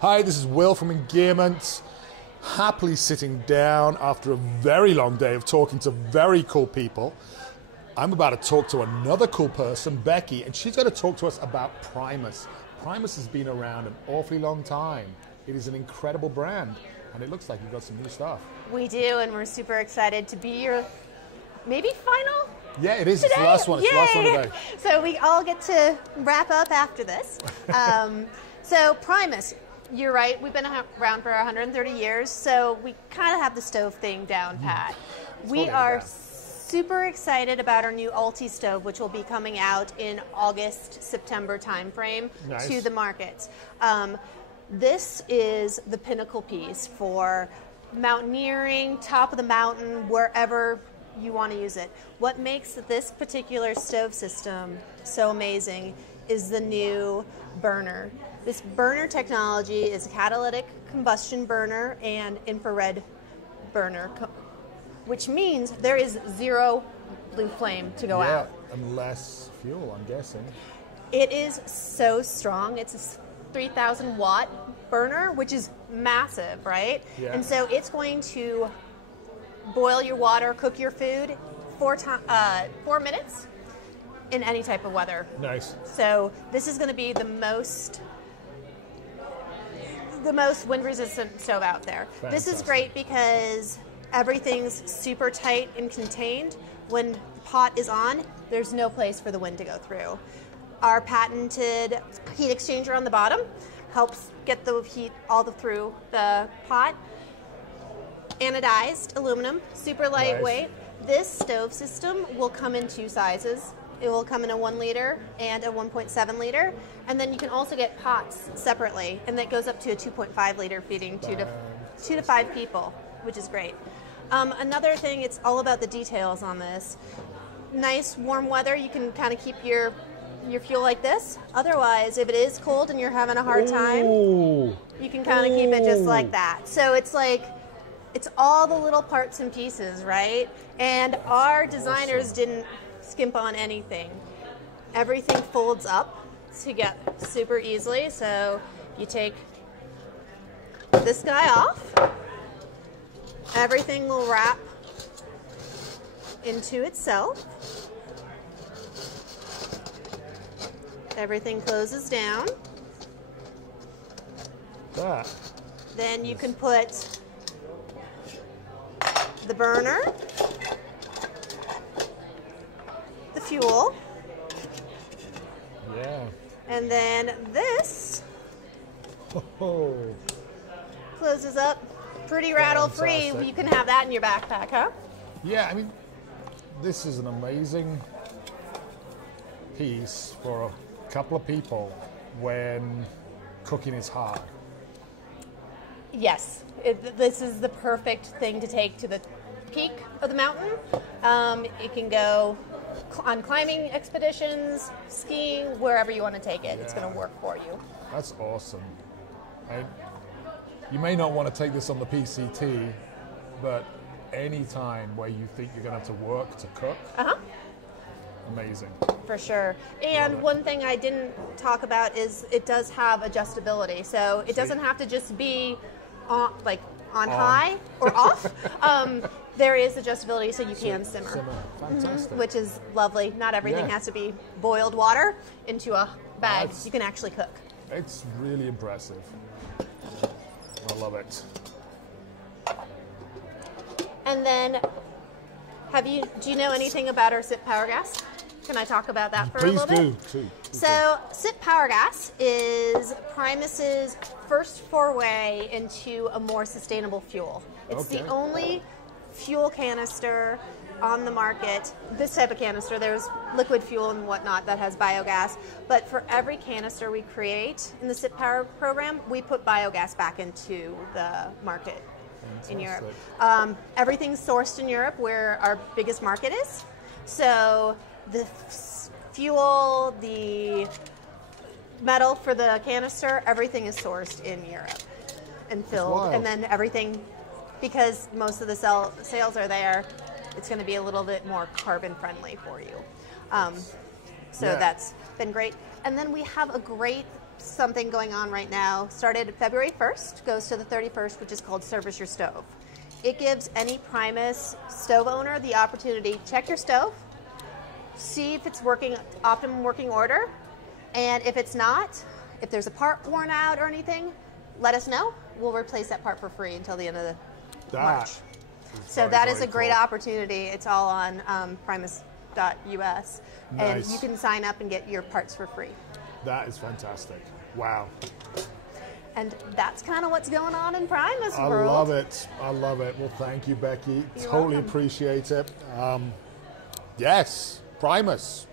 Hi, this is Will from Engearment. Happily sitting down after a very long day of talking to very cool people. I'm about to talk to another cool person, Becky, and she's going to talk to us about Primus. Primus has been around an awfully long time. It is an incredible brand, and it looks like you've got some new stuff. We do, and we're super excited to be your maybe final. Yeah, it is. Today? It's the last one. It's the last one today. So we all get to wrap up after this. So Primus, you're right. We've been around for 130 years, so we kind of have the stove thing down pat. We are super excited about our new Ulti stove, which will be coming out in August, September timeframe to the markets. This is the pinnacle piece for mountaineering, top of the mountain, wherever you want to use it. What makes this particular stove system so amazing is the new burner. This burner technology is a catalytic combustion burner and infrared burner, which means there is zero blue flame to go out. And less fuel, I'm guessing. It is so strong. It's a 3,000 watt burner, which is massive, right? Yeah. And so it's going to boil your water, cook your food 4 minutes in any type of weather. Nice. So this is going to be the most wind resistant stove out there. Fantastic. This is great because everything's super tight and contained. When the pot is on, there's no place for the wind to go through. Our patented heat exchanger on the bottom helps get the heat through the pot. Anodized aluminum, super lightweight. Nice. This stove system will come in 2 sizes. It will come in a 1 liter and a 1.7 liter. And then you can also get pots separately. And that goes up to a 2.5 liter feeding 2 to 5 people, which is great. Another thing, it's all about the details on this. Nice warm weather, you can kind of keep your fuel like this. Otherwise, if it is cold and you're having a hard time, you can kind of keep it just like that. So it's like, it's all the little parts and pieces, right? And our designers didn't skimp on anything. Everything folds up to get super easily. So you take this guy off, everything will wrap into itself. Everything closes down. Then you can put the burner, the fuel, and then this closes up pretty rattle-free. Fantastic. You can have that in your backpack, huh? Yeah, I mean, this is an amazing piece for a couple of people when cooking is hard. Yes, this is the perfect thing to take to the peak of the mountain. It can go on climbing expeditions, skiing, wherever you want to take it. It's going to work for you. That's awesome. You may not want to take this on the PCT, but any time where you think you're going to have to work to cook, amazing. For sure. And one thing I didn't talk about is it does have adjustability. So it doesn't have to just be on high or off. There is adjustability so you can simmer. Fantastic. Which is lovely. Not everything has to be boiled water into a bag. You can actually cook. It's really impressive. I love it. And then, do you know anything about our SIP Power Gas? Can I talk about that for a little bit? Please do. So, SIP Power Gas is Primus's first foray into a more sustainable fuel. It's the only fuel canister on the market, this type of canister. There's liquid fuel and whatnot that has biogas, but for every canister we create in the SIP Power program, we put biogas back into the market. Fantastic. In Europe. Everything's sourced in Europe, where our biggest market is. So the fuel, the metal for the canister, everything is sourced in Europe and filled. And then everything, because most of the sales are there, it's going to be a little bit more carbon friendly for you. So that's been great. And then we have a great something going on right now. Started February 1st, goes to the 31st, which is called Service Your Stove. It gives any Primus stove owner the opportunity to check your stove, see if it's working, optimum working order, and if it's not, if there's a part worn out or anything, let us know. We'll replace that part for free until the end of the March. So that is a great opportunity. It's all on primus.us. And you can sign up and get your parts for free. That is fantastic. Wow. And that's kind of what's going on in Primus I world. love it. I love it. Well, thank you, Becky. You're totally welcome. appreciate it. Yes, Primus.